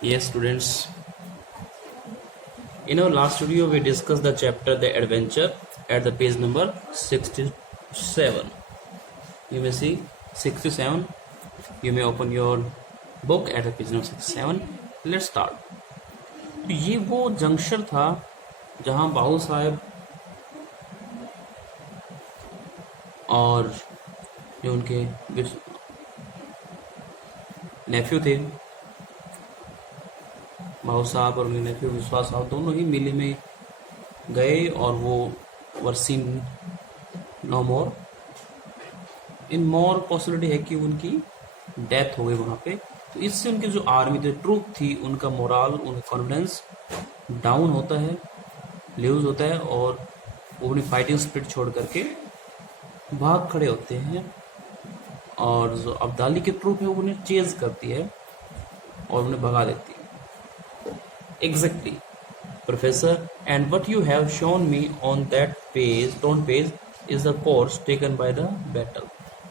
Yes, students. In our last video, we discussed the chapter The Adventure at the page number 67. You may see 67. You may open your book at the page number 67. Let's start. तो ये वो junction था जहाँ बाबू साहब और जो उनके नेफ्यू थे, बाबू साहब और उनके नेफ्यू विश्वास साहब दोनों ही मेले में गए और वो वर सीन नो मोर। इन मोर पॉसिबिलिटी है कि उनकी डेथ हो गई वहाँ पे। तो इससे उनकी जो आर्मी थी, ट्रूप थी, उनका मोराल, उनका कॉन्फिडेंस डाउन होता है, लूज होता है और वो अपनी फाइटिंग स्पिरिट छोड़ करके भाग खड़े होते हैं। और जो अब्दाली की ट्रूप है वो उन्हें चेज करती है और उन्हें भगा देती है। Exactly professor, and what you have shown me on that page is the course taken by the battle.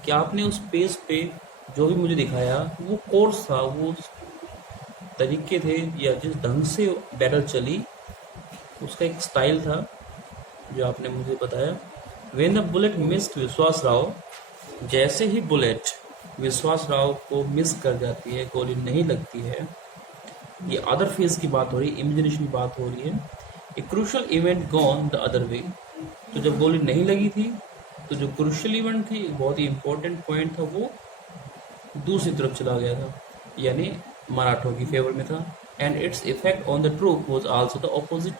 कि आपने उस पेज पे जो भी मुझे दिखाया वो कोर्स था, वो तरीके थे या जिस ढंग से बैटल चली उसका एक स्टाइल था जो आपने मुझे बताया। व्हेन द बुलेट मिस्ड विश्वास राव, जैसे ही बुलेट विश्वास राव को मिस कर जाती है, गोली नहीं लगती है, ये अदर फेज की बात हो रही है, इमेजिनेशन की बात हो रही है। A crucial event gone the other way. तो जब गोली नहीं लगी थी तो जो क्रूशल इवेंट थी, बहुत ही इंपॉर्टेंट पॉइंट था, वो दूसरी तरफ चला गया था, यानी मराठों की फेवर में था। And its effect on the troop was also the opposite,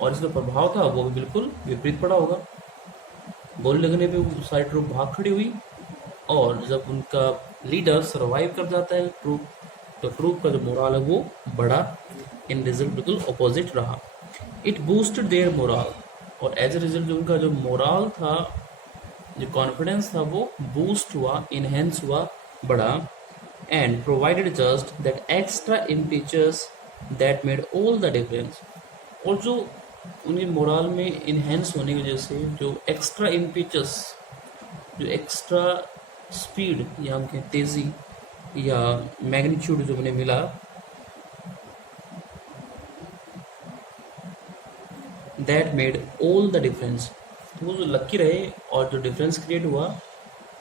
और इसका प्रभाव था वो भी बिल्कुल विपरीत पड़ा होगा। गोली लगने पे वो सारी ट्रूप भाग खड़ी हुई और जब उनका लीडर सर्वाइव कर जाता है ट्रूप, तो ट्रूप का जो मोराल है वो बढ़ा। इन रिजल्ट बिल्कुल अपोजिट रहा। इट बूस्टेड देयर मोराल, और एज ए रिजल्ट जो उनका जो मोराल था, जो कॉन्फिडेंस था, वो बूस्ट हुआ, इनहेंस हुआ, बढ़ा। And provided just that extra impetus that made all the difference. और जो उनके मोराल में इनहेंस होने की वजह से जो एक्स्ट्रा इम्पीचस, जो एक्स्ट्रा स्पीड या हम कहें तेज़ी या मैग्नीट्यूड जो उन्हें मिला, that made all the difference. तो वो जो लकी रहे और जो डिफरेंस क्रिएट हुआ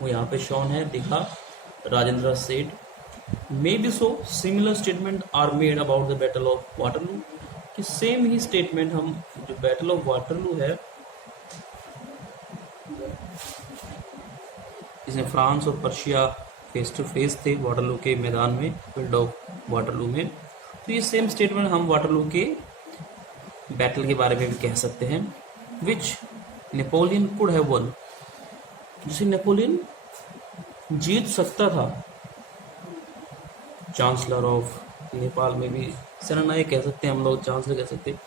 वो यहाँ पे शॉन है, दिखा। Rajendra said, maybe so similar statement are made about the battle of Waterloo. कि सेम ही स्टेटमेंट हम जो बैटल ऑफ वाटरलू है, इसमें फ्रांस और पर्शिया फेस टू फेस थे वाटरलू के मैदान में, फील्ड ऑफ वाटरलू में। तो ये सेम स्टेटमेंट हम वाटरलू के बैटल के बारे में भी कह सकते हैं। Which Napoleon could have won, जिसे नेपोलियन जीत सकता था। चांसलर ऑफ नेपाल में भी सेनानायक कह सकते हैं हम लोग, चांसलर कह सकते हैं।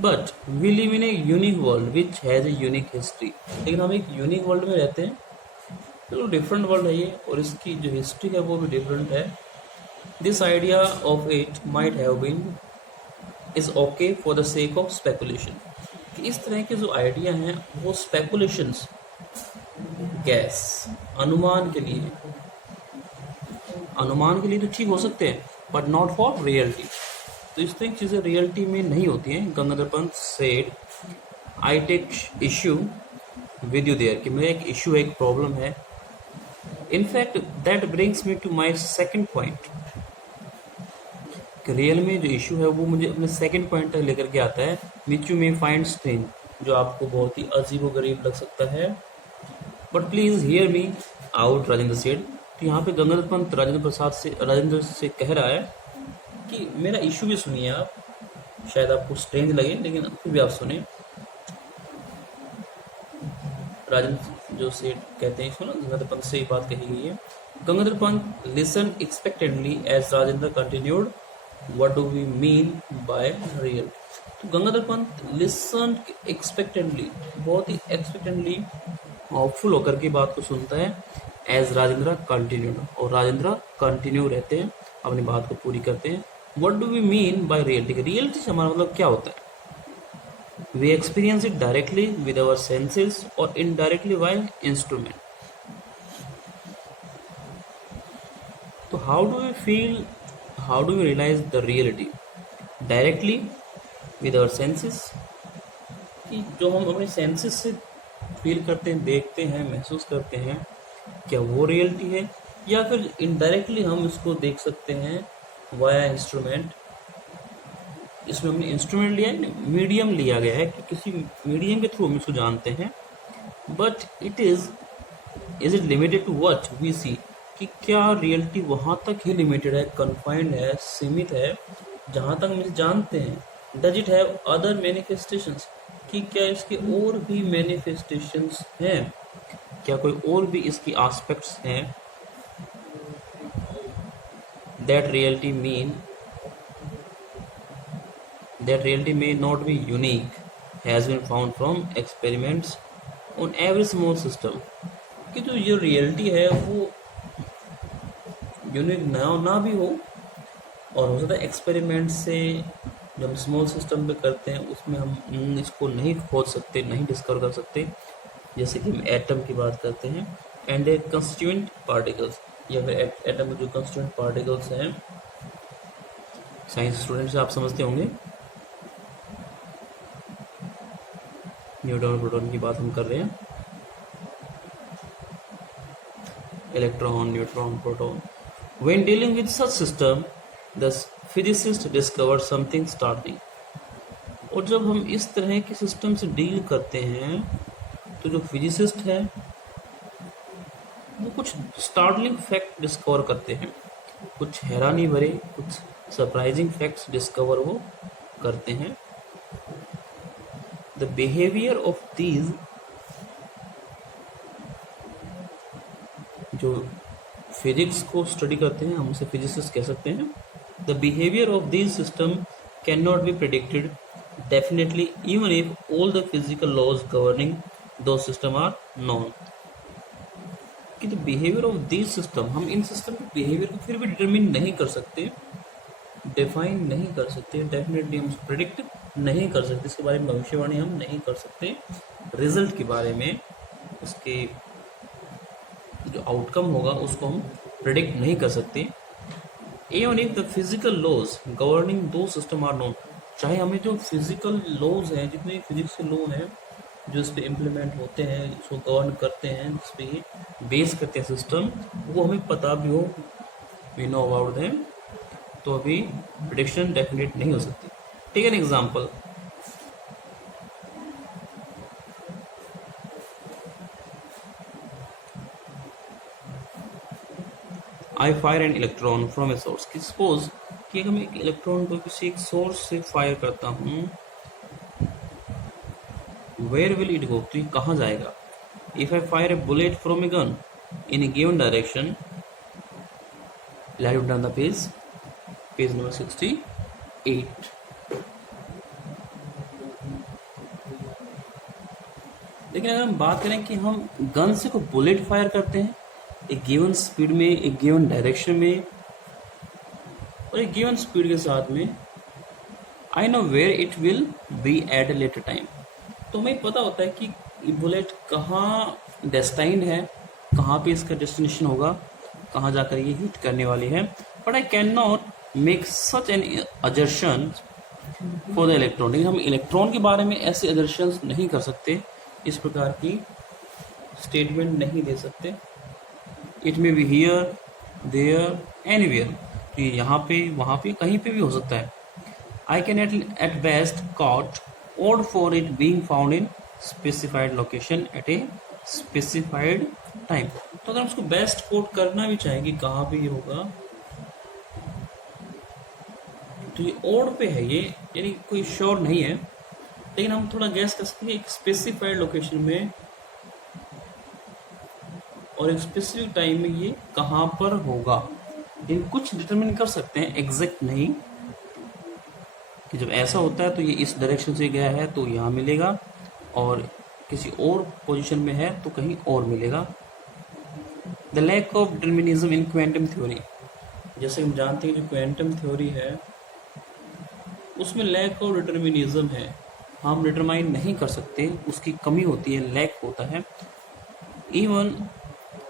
But we live in a unique world which has a unique history. लेकिन हम एक यूनिक वर्ल्ड में रहते हैं, तो डिफरेंट वर्ल्ड है ये, और इसकी जो हिस्ट्री है वो भी डिफरेंट है। This idea of it might have been is okay for the sake of speculation. कि इस तरह के जो आइडिया हैं वो स्पेकुलेशंस, गैस, अनुमान के लिए तो ठीक हो सकते हैं, बट नॉट फॉर रियलिटी। तो इस तरह की चीज़ें रियलिटी में नहीं होती हैं। Gangadhar Pant said, I take issue with you there, कि मेरा एक इशू है, एक प्रॉब्लम है। In fact that brings me to my second point. Real में जो इशू है वो मुझे अपने सेकेंड पॉइंट तक लेकर के आता है, which you may find strange, जो आपको बहुत ही अजीब व गरीब लग सकता है। But please hear me out, Rajendra सेठ। तो यहाँ पे गंगाधर पंत राजेंद्र से कह रहा है कि मेरा इशू भी सुनिए आप, शायद आपको स्ट्रेंज लगे लेकिन फिर भी आप सुने। राजेंद्र जो सेठ कहते हैं, इसको ना गंगाधर पंत से ही बात कही गई है। Gangadhar Pant listen expectedly as Rajendra continued, what do we mean by real. तो गंगाधर पंत लिसन एक्सपेक्टेडली, बहुत ही एक्सपेक्टेडली होपफुल होकर के बात को सुनता है। एज राजेंद्र कंटिन्यूड, और राजेंद्र कंटिन्यू रहते हैं, अपनी बात को पूरी करते हैं। What do we mean by reality, reality से हमारा मतलब क्या होता है। We experience it directly with our senses और इनडायरेक्टली बाय इंस्ट्रूमेंट। तो how do we feel how do we realise the reality? Directly with our senses, कि जो हम अपने सेंसेस से फील करते हैं, देखते हैं, महसूस करते हैं, क्या वो रियलिटी है? या फिर इनडायरेक्टली हम इसको देख सकते हैं वाया इंस्ट्रूमेंट। इसमें हमने इंस्ट्रूमेंट लिया है, मीडियम लिया गया है कि किसी मीडियम के थ्रू हम इसको जानते हैं। But is it limited to what we see? कि क्या रियलिटी वहाँ तक ही लिमिटेड है, कन्फाइंड है, सीमित है जहाँ तक हम इसे जानते हैं? Does it have other manifestations? कि क्या इसके और भी मैनिफेस्टेशंस हैं? क्या कोई और भी इसकी एस्पेक्ट्स हैं? That reality may not be unique, has been found from experiments on every small system। कि जो ये रियलिटी है वो यूनिक ना भी हो, और हो सकता है एक्सपेरिमेंट से जो हम स्मॉल सिस्टम पे करते हैं उसमें हम इसको नहीं खोज सकते, नहीं डिस्कवर कर सकते। जैसे कि हम एटम की बात करते हैं एंड कंस्टिट्यूएंट पार्टिकल्स, या फिर एटम में जो कंस्टिट्यूएंट पार्टिकल्स हैं, साइंस स्टूडेंट्स आप समझते होंगे, न्यूट्रॉन प्रोटॉन की बात हम कर रहे हैं, electron, neutron, proton. When dealing with such system, the physicist discovered something startling। और जब हम इस तरह के सिस्टम से डील करते हैं तो जो फिजिसिस्ट है वो कुछ स्टार्टलिंग फैक्ट डिस्कवर करते हैं, कुछ हैरानी भरे, कुछ सरप्राइजिंग फैक्ट्स डिस्कवर वो करते हैं। द बिहेवियर ऑफ दीज, जो फिजिक्स को स्टडी करते हैं हम उसे फिजिसिस्ट कह सकते हैं। The behaviour of this system can not be predicted definitely even if all the physical laws governing those system are known. कि the behaviour of this system, हम इन सिस्टम के बिहेवियर को फिर भी डिटरमिन नहीं कर सकते, डिफाइन नहीं कर सकते, डेफिनेटली हम प्रेडिक्ट नहीं कर सकते, इसके बारे में भविष्यवाणी हम नहीं कर सकते, रिजल्ट के बारे में, उसके जो आउटकम होगा उसको हम प्रेडिक्ट नहीं कर सकते। Even if the physical laws governing those system are known, चाहे हमें जो फिजिकल लॉज हैं, जितने फिजिक्स के लॉ हैं जो इस पे इम्प्लीमेंट होते हैं, इसको गवर्न करते हैं, जिस पे बेस करते हैं सिस्टम, वो हमें पता भी हो, वी नो अबाउट देम, तो अभी प्रेडिक्शन डेफिनेट नहीं हो सकती। Take an example, I fire an electron from a source. कि सपोज कि अगर मैं एक इलेक्ट्रॉन को किसी एक सोर्स से फायर करता हूँ, वेयर विल इट गो? तो ये कहाँ जाएगा? If I fire a bullet from a gun in a given direction, let down the page number 68। लेकिन अगर हम बात करें कि हम गन से कोई बुलेट फायर करते हैं एक गिवन स्पीड में, एक गिवन डायरेक्शन में और एक गिवन स्पीड के साथ में, I know where it will be at a later time. तो हमें पता होता है कि ये बुलेट कहाँ डेस्टाइंड है, कहाँ पे इसका डेस्टिनेशन होगा, कहाँ जाकर ये हिट करने वाली है। But I can not make such an अजर्शन for the electron. लेकिन हम इलेक्ट्रॉन के बारे में ऐसे अजर्शंस नहीं कर सकते, इस प्रकार की स्टेटमेंट नहीं दे सकते। It may be here, there, anywhere, तो ये यहाँ पे, वहाँ पे, कहीं पे भी हो सकता है। I can at best quote odd for it being found in specified location at a specified time। तो अगर हम उसको बेस्ट कोट करना भी चाहेंगे कहाँ पे ये होगा, तो ये ओड पे है, ये यानी कोई श्योर नहीं है, लेकिन हम थोड़ा गैस कर सकते हैं एक स्पेसिफाइड लोकेशन में और एक स्पेसिफिक टाइम में ये कहाँ पर होगा। इन कुछ डिटरमिन कर सकते हैं, एग्जैक्ट नहीं, कि जब ऐसा होता है तो ये इस डायरेक्शन से गया है तो यहाँ मिलेगा, और किसी और पोजीशन में है तो कहीं और मिलेगा। The lack of determinism in quantum theory, जैसे हम जानते हैं जो क्वांटम थ्योरी है उसमें लैक ऑफ डिटरमिनिज्म है, हम डिटरमाइन नहीं कर सकते, उसकी कमी होती है, लैक होता है। Even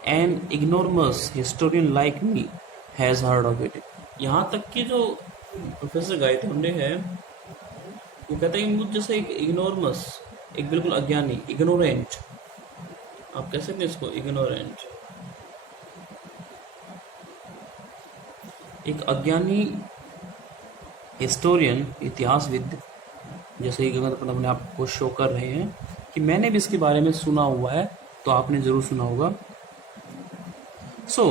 an ignoramus historian like me has heard of it. यहाँ तक कि जो प्रोफेसर गायतोंडे है वो कहता है कि मुझ जैसे एक इग्नोरमस, एक बिल्कुल अज्ञानी, इग्नोरेंट, आप कह सकते हैं इसको इग्नोरेंट, एक अज्ञानी हिस्टोरियन, इतिहासविद, जैसे कि अगर अपने आप को शो कर रहे हैं कि मैंने भी इसके बारे में सुना हुआ है, तो आपने जरूर सुना होगा। So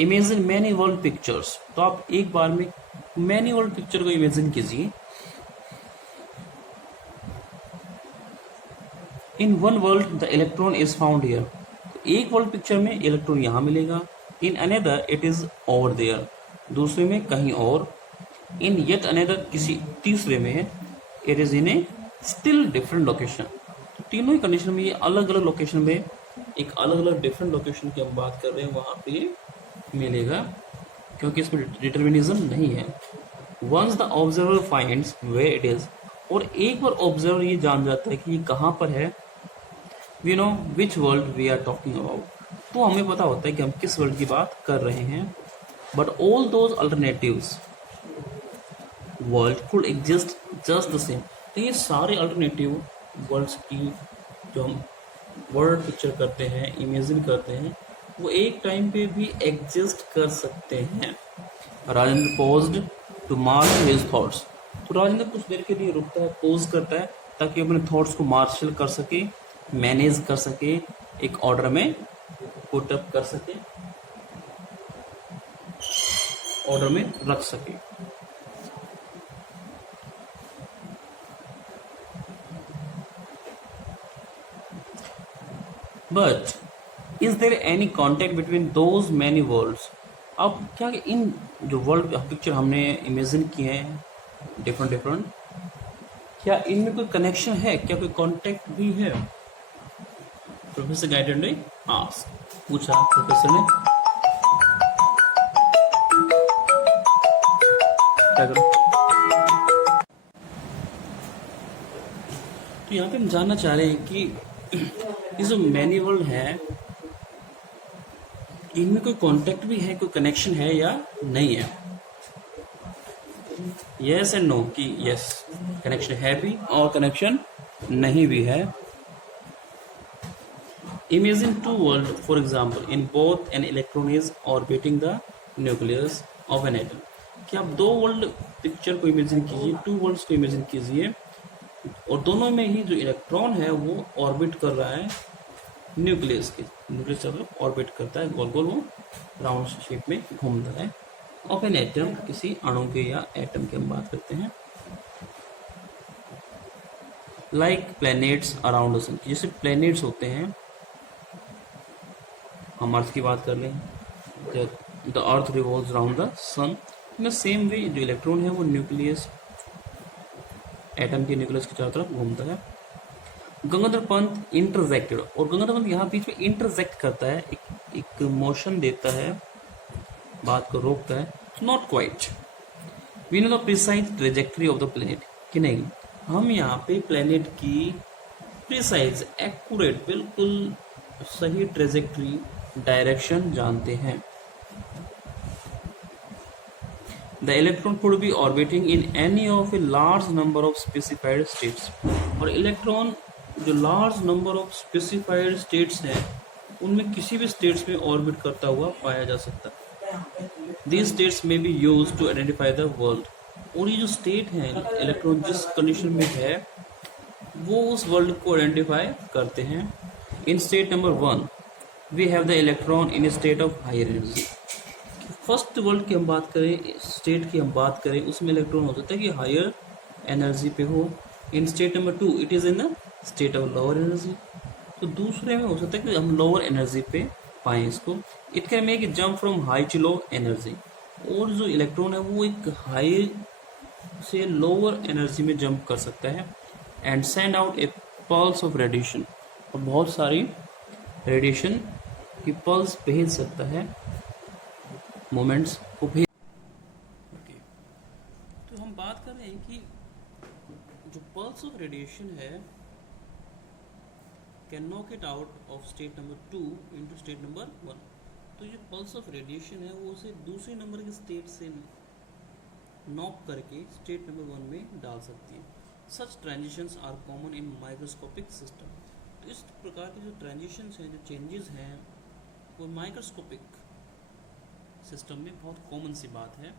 imagine many world pictures, तो आप एक बार में मैनी वर्ल्ड पिक्चर को इमेजिन कीजिए। In one world the electron is found here, एक वर्ल्ड पिक्चर में इलेक्ट्रॉन यहाँ मिलेगा। In another it is over there, दूसरे में कहीं और। इन येट अनदर, किसी तीसरे में it is in A still different location. तो तीनों ही कंडीशन में ये अलग अलग लोकेशन में, एक अलग अलग डिफरेंट लोकेशन की हम बात कर रहे हैं, वहां पे मिलेगा, क्योंकि इसमें डिटर्मिनिज्म नहीं है। Once the observer finds where it is, और एक बार ऑब्जर्वर ये जान जाता है कि ये कहाँ पर है, we know which world we are talking about, तो हमें पता होता है कि हम किस वर्ल्ड की बात कर रहे हैं। But all those alternatives world could exist just the same, तो ये सारे अल्टरनेटिव वर्ल्ड्स की जो हम वर्ल्ड पिक्चर करते हैं, इमेजिन करते हैं, वो एक टाइम पे भी एग्जिस्ट कर सकते हैं। Rajendra paused to marshal his thoughts, तो राजेंद्र कुछ देर के लिए रुकता है, पोज करता है, ताकि अपने थॉट्स को मार्शल कर सके, मैनेज कर सके, एक ऑर्डर में पुट अप कर सके, ऑर्डर में रख सके। But is there any contact between those many worlds, अब क्या इन जो वर्ल्ड पिक्चर हमने इमेजिन किए हैं डिफरेंट डिफरेंट, क्या इनमें कोई कनेक्शन है, क्या कोई कॉन्टेक्ट भी है? प्रोफेसर गाइडेड ने आस्क, पूछा प्रोफेसर ने, क्या करूं? तो यहाँ पे हम जानना चाह रहे हैं कि ये जो मैनी वर्ल्ड है, इनमें कोई कॉन्टेक्ट भी है, कोई कनेक्शन है या नहीं है? यस एंड नो, कि यस कनेक्शन है भी और कनेक्शन नहीं भी है। Imagine two world for example in both an electron is orbiting the nucleus of an atom, कि आप दो वर्ल्ड पिक्चर को इमेजिन कीजिए, टू वर्ल्ड्स को इमेजिन कीजिए, और दोनों में ही जो इलेक्ट्रॉन है वो ऑर्बिट कर रहा है न्यूक्लियस के, न्यूक्लियस जब ऑर्बिट करता है गोल गोल, वो राउंड शेप में घूमता है, ऑफ एन एटम, किसी अणु के या एटम की हम बात करते हैं। लाइक प्लैनेट्स अराउंड सन, जैसे प्लैनेट्स होते हैं, हम अर्थ की बात कर लें, the earth revolves around the sun, in the same way जो इलेक्ट्रॉन है वो न्यूक्लियस, एटम के न्यूक्लियस की चारों तरफ घूमता है। गंगाधर पंत इंटरजेक्टेड, और गंगाधर पंत यहाँ बीच में इंटरजेक्ट करता है, एक मोशन देता है, बात को रोकता है। Not quite, we know the precise trajectory of the planet, कि नहीं, हम यहाँ पे प्लेनेट की प्रिसाइज, एक्यूरेट, बिल्कुल सही ट्रेजेक्टरी, डायरेक्शन जानते हैं। The electron could be orbiting in any of a large number of specified states, और इलेक्ट्रॉन जो large number of specified states हैं उनमें किसी भी स्टेट्स में ऑर्बिट करता हुआ पाया जा सकता है। दीज स्टेट्स में be used to identify the world, और ये जो स्टेट है, इलेक्ट्रॉन जिस कंडीशन में है वो उस वर्ल्ड को आइडेंटिफाई करते हैं। In state number 1 we have the electron in a state of higher energy, first world की हम बात करें, स्टेट की हम बात करें, उसमें इलेक्ट्रॉन हो सकता है कि हायर एनर्जी पे हो। इन state number 2 it is in the state of lower energy, तो दूसरे में हो सकता है कि हम लोअर एनर्जी पे पाएं इसको। It can make a jump from high to low energy, और जो इलेक्ट्रॉन है वो एक हाई से लोअर एनर्जी में जंप कर सकता है। And send out A pulse of radiation, और बहुत सारी रेडिएशन की पल्स भेज सकता है, मोमेंट्स को भेज। ओके, तो हम बात कर रहे हैं कि जो पल्स ऑफ रेडिएशन है can knock it out of state number 2 into state number 1, तो जो पल्स ऑफ रेडिएशन है वो उसे दूसरे नंबर के स्टेट से नॉक करके स्टेट नंबर 1 में डाल सकती है। Such transitions are common in microscopic system. तो इस प्रकार के जो ट्रांजिशंस हैं, जो चेंजेस हैं, वो माइक्रोस्कोपिक सिस्टम में बहुत कॉमन सी बात है।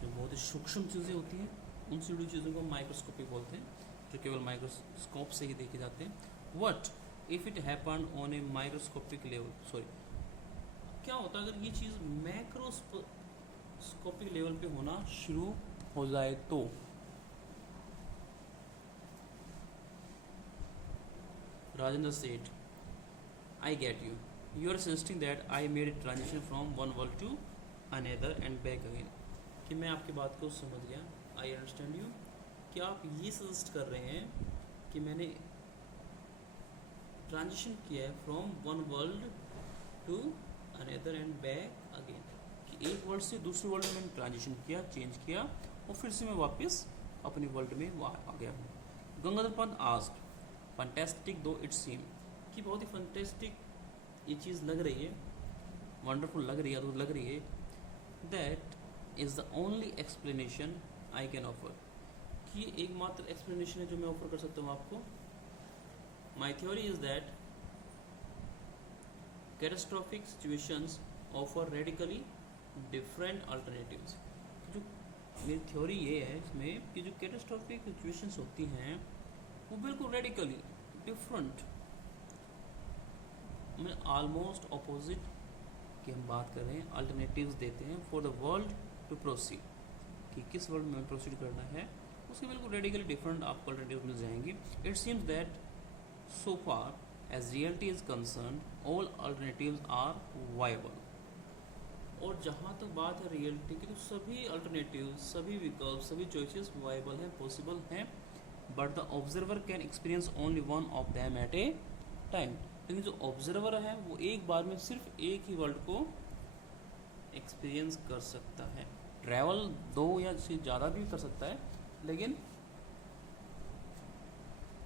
जो बहुत ही सूक्ष्म चीज़ें होती हैं, उन सी चीज़ों को माइक्रोस्कोपिक बोलते हैं, जो केवल माइक्रोस्कोप से ही देखे जाते हैं। What if it happen on A microscopic level, sorry, क्या होता है अगर ये चीज़ मैक्रोस्कोपिक लेवल पे होना शुरू हो जाए तो। Rajendra Seth, I get you, you are suggesting that I made a transition from one world to another and back again. कि मैं आपकी बात को समझ गया, आई अंडरस्टैंड यू। क्या आप ये सजेस्ट कर रहे हैं कि मैंने ट्रांजिशन किया है from one world to another and back again, कि एक वर्ल्ड से दूसरे वर्ल्ड में मैंने ट्रांजिशन किया, चेंज किया, और फिर से मैं वापस अपने वर्ल्ड में आ गया हूँ। गंगाधर पंत आस्क्ड, फैंटास्टिक दो इट सीम, कि बहुत ही फैंटास्टिक ये चीज़ लग रही है, वंडरफुल लग रही है, तो लग रही है, that is the only explanation I can offer, कि एकमात्र एक्सप्लेनेशन है जो मैं ऑफर कर सकता हूँ आपको। My theory is that catastrophic situations offer radically different alternatives. जो मेरी थ्योरी ये है इसमें कि जो कैटास्ट्रॉफिक सिचुएशंस होती हैं वो बिल्कुल रेडिकली डिफरेंट, में ऑलमोस्ट अपोजिट की हम बात कर रहे हैं, अल्टरनेटिव्स देते हैं for the world to proceed, कि किस वर्ल्ड में प्रोसीड करना है, उसके बिल्कुल रेडिकली डिफरेंट आपको अल्टरनेटिव मिल जाएंगी। It seems that so far as reality is concern all alternatives are viable. और जहाँ तक बात है रियलिटी की, तो सभी अल्टरनेटिव, सभी विकल्प, सभी चॉइसेस वायबल हैं, पॉसिबल हैं, but the observer can experience only one of them at a time. लेकिन जो ऑब्जर्वर है वो एक बार में सिर्फ एक ही वर्ल्ड को एक्सपीरियंस कर सकता है। ट्रैवल दो या से ज़्यादा भी कर सकता है, लेकिन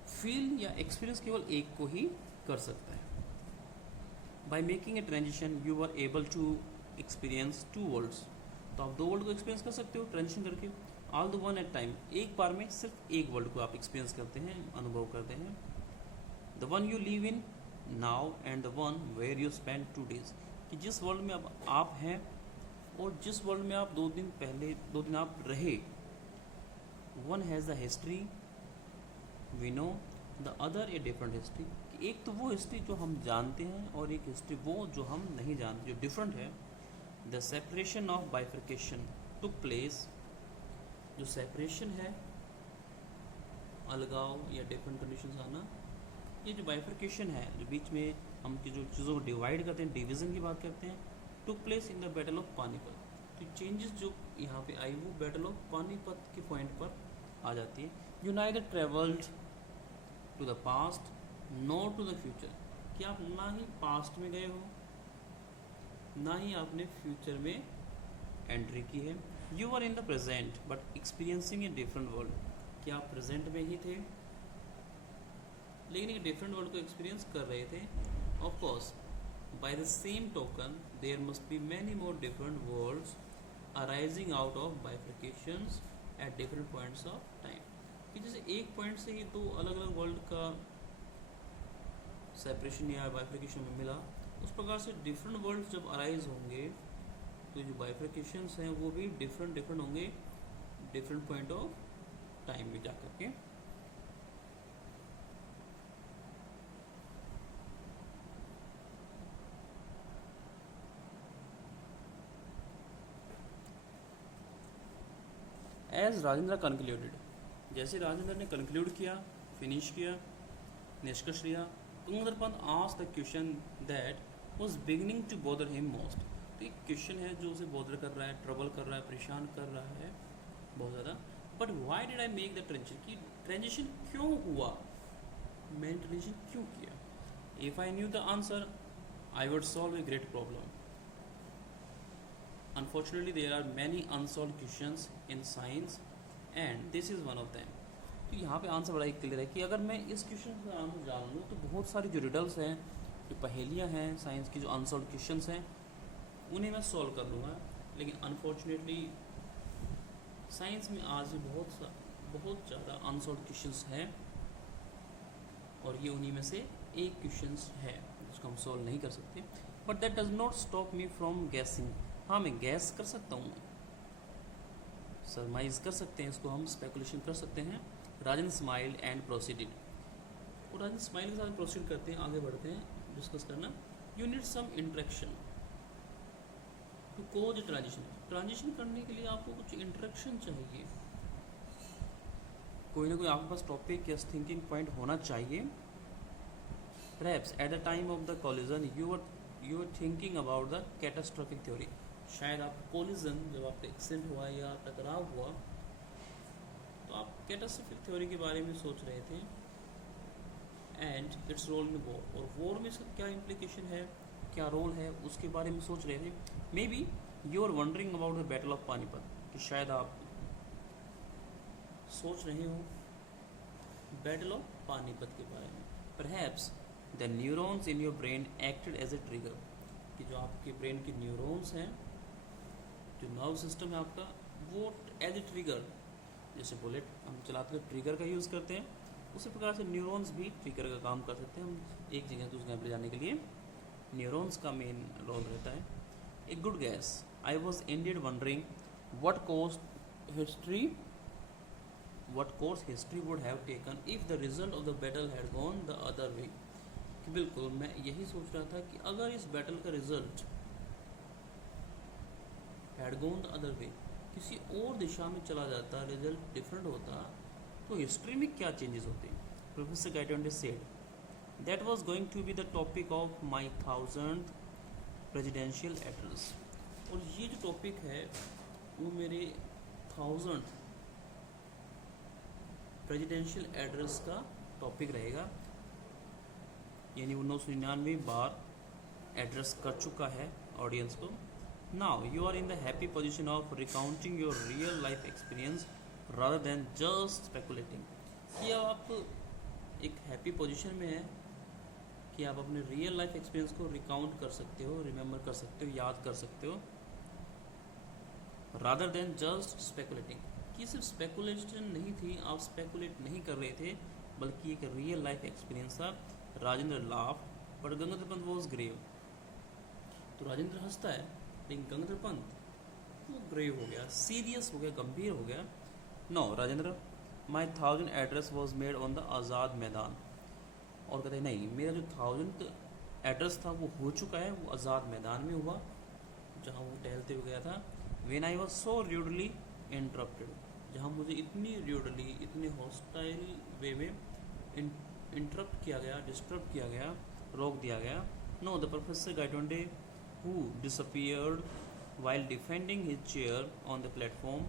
फील या एक्सपीरियंस केवल एक को ही कर सकता है। By making a transition you are able to experience two worlds. तो आप दो वर्ल्ड को एक्सपीरियंस कर सकते हो ट्रांजिशन करके, all the one at time, एक बार में सिर्फ एक वर्ल्ड को आप एक्सपीरियंस करते हैं, अनुभव करते हैं। The one you live in now and the one where you spend 2 days, कि जिस वर्ल्ड में अब आप हैं और जिस वर्ल्ड में आप 2 दिन आप रहे। One has the history we know, the other a different history, कि एक तो वो हिस्ट्री जो हम जानते हैं और एक हिस्ट्री वो जो हम नहीं जानते, जो डिफरेंट है। The separation of bifurcation took place, जो सेपरेशन है, अलगाव या डिफरेंट कंडीशंस आना, ये जो बाइफर्केशन है, जो बीच में हम जो चीज़ों को डिवाइड करते हैं, डिवीज़न की बात करते हैं, took place in the battle of Panipat. तो चेंजेस जो यहाँ पे आई वो बैटल ऑफ पानीपत के पॉइंट पर आ जाती है। You neither travelled to the past not to the future, कि आप ना ही पास्ट में गए हो ना ही आपने फ्यूचर में एंट्री की है। You are in the present but experiencing a different world, कि आप प्रेजेंट में ही थे लेकिन एक डिफरेंट वर्ल्ड को एक्सपीरियंस कर रहे थे। Of course by the same token there must be many more different worlds arising out of bifurcations at different points of time, कि जैसे एक पॉइंट से ही दो अलग अलग वर्ल्ड का सेपरेशन या बाइफर्केशन में मिला, उस प्रकार से डिफरेंट वर्ल्ड जब अराइज होंगे तो जो बाइफर्केशंस हैं वो भी डिफरेंट होंगे डिफरेंट पॉइंट ऑफ टाइम में जाकर के। एज राजेंद्र कंक्लूडेड, जैसे राजेंद्र ने कंक्लूड किया, फिनिश किया, निष्कर्ष लिया, Gangadhar Pant asked the question that was beginning to bother him most. तो एक क्वेश्चन है जो उसे बॉदर कर रहा है, ट्रबल कर रहा है, परेशान कर रहा है बहुत ज़्यादा। But why did I make the transition, कि ट्रांजिशन क्यों हुआ, मैंने ट्रांजिशन क्यों किया। If I knew the answer I would solve a great problem. Unfortunately, there are many unsolved questions in science and this is one of them. तो यहाँ पे answer बड़ा ही क्लियर है कि अगर मैं इस क्वेश्चन का आंसर जान लूँ तो बहुत सारी जो रिडल्स हैं, जो पहेलियाँ हैं साइंस की, जो अनसॉल्व क्वेश्चंस हैं, उन्हें मैं सॉल्व कर लूँगा। लेकिन अनफॉर्चुनेटली साइंस में आज भी बहुत ज़्यादा अनसॉल्व क्वेश्चंस हैं और ये उन्हीं में से एक क्वेश्चंस है जिसको हम सॉल्व नहीं कर सकते, but that does not stop me from guessing. हाँ, मैं गैस कर सकता हूँ, सरमाइज कर सकते हैं, इसको हम स्पेकुलेशन कर सकते हैं। राजन स्माइल एंड प्रोसीडेड, और राजन स्माइल के साथ प्रोसीड करते हैं, आगे बढ़ते हैं डिस्कस करना। You need some interaction to cause transition. Transition करने के लिए आपको कुछ इंटरेक्शन चाहिए, कोई ना कोई आपके पास टॉपिक या थिंकिंग पॉइंट होना चाहिए। Perhaps at the time of the collision you were thinking about the catastrophic theory। शायद आप कोलिजन, जब आपका एक्सीडेंट हुआ या टकराव हुआ, तो आप कैटास्ट्रोफिक थ्योरी के बारे में सोच रहे थे, and its role in war, और वॉर में इसका क्या इम्प्लीकेशन है, क्या रोल है, उसके बारे में सोच रहे थे। Maybe you are wondering about the battle of Panipat, कि शायद आप सोच रहे हो बैटल ऑफ पानीपत के बारे में। Perhaps the neurons in your brain acted as a trigger, कि जो आपके ब्रेन के न्यूरॉन्स हैं, जो नर्व सिस्टम है आपका, वो एज ए ट्रिगर, जैसे बुलेट हम चलाते हैं ट्रिगर का यूज़ करते हैं, उसी प्रकार से न्यूरॉन्स भी ट्रिगर का काम कर सकते हैं। हम एक जगह से दूसरी जगह ले जाने के लिए न्यूरॉन्स का मेन रोल रहता है। A good gas, I was ended wondering what course history would have taken if the result of the battle had gone the other way। कि बिल्कुल मैं यही सोच रहा था कि अगर इस बैटल का result had gone the other way, किसी और दिशा में चला जाता, रिजल्ट डिफरेंट होता, तो हिस्ट्री में क्या चेंजेस होते। Professor Gaitonde said that was going to be the topic of my 1000th presidential address. और ये जो टॉपिक है वो मेरे 1000th प्रेसिडेंशियल एड्रेस का टॉपिक रहेगा, यानी वो 999 बार एड्रेस कर चुका है ऑडियंस को। Now you are in the happy position of recounting your real life experience rather than just speculating. कि आप एक हैप्पी पोजीशन में है कि आप अपने रियल लाइफ एक्सपीरियंस को रिकाउंट कर सकते हो, रिमेंबर कर सकते हो, याद कर सकते हो, रादर देन जस्ट स्पेकुलेटिंग, कि सिर्फ स्पेकुलेशन नहीं थी, आप स्पेकुलेट नहीं कर रहे थे, बल्कि एक रियल लाइफ एक्सपीरियंस था। Rajendra laugh but Gangadhar Pant was grave. तो राजेंद्र हंसता है, लेकिन गंगाधर पंत वो ग्रेव हो गया, सीरियस हो गया, गंभीर हो गया। No Rajendra, my 1000th address was made on the Azad Maidan. और कहते हैं नहीं, मेरा जो 1000th एड्रेस था वो हो चुका है, वो आज़ाद मैदान में हुआ जहाँ वो टहलते हुए गया था। When I was so rudely interrupted, जहाँ मुझे इतनी र्यूडली, इतने हॉस्टाइल वे में इंटरप्ट किया गया, डिस्टर्ब किया गया, रोक दिया गया। No, the professor Gaitonde who disappeared while defending his chair on the platform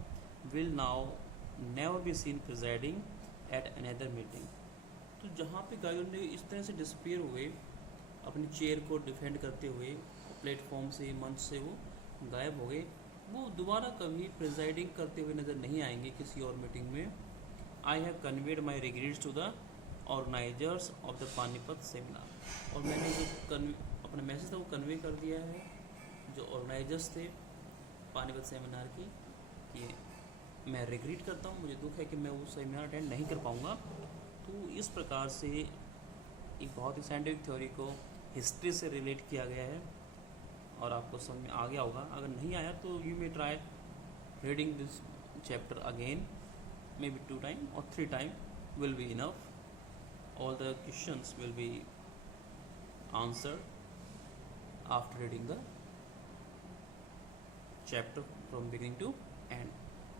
will now never be seen presiding at another meeting। तो जहाँ पे गाइटोंडे इस तरह से डिसअपियर हुए, अपनी चेयर को डिफेंड करते हुए प्लेटफॉर्म से, मंच से वो गायब हो गए, वो दोबारा कभी प्रिजाइडिंग करते हुए नज़र नहीं आएंगे किसी और मीटिंग में। I have conveyed my regrets to the organisers of the Panipat seminar. और मैंने जो अपना मैसेज था वो कन्वे कर दिया है जो ऑर्गेनाइजर्स थे पानीपत सेमिनार की, कि मैं रिग्रेट करता हूँ, मुझे दुख है कि मैं वो सेमिनार अटेंड नहीं कर पाऊँगा। तो इस प्रकार से एक बहुत ही साइंटिफिक थ्योरी को हिस्ट्री से रिलेट किया गया है और आपको समझ में आ गया होगा। अगर नहीं आया तो you may try reading this chapter again, may be 2 time or 3 time will be enough। All the questions will be answered after reading the chapter from beginning to end.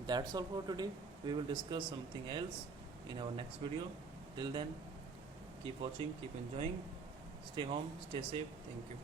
That's all for today. We will discuss something else in our next video. Till then, keep watching, keep enjoying, stay home, stay safe. Thank you.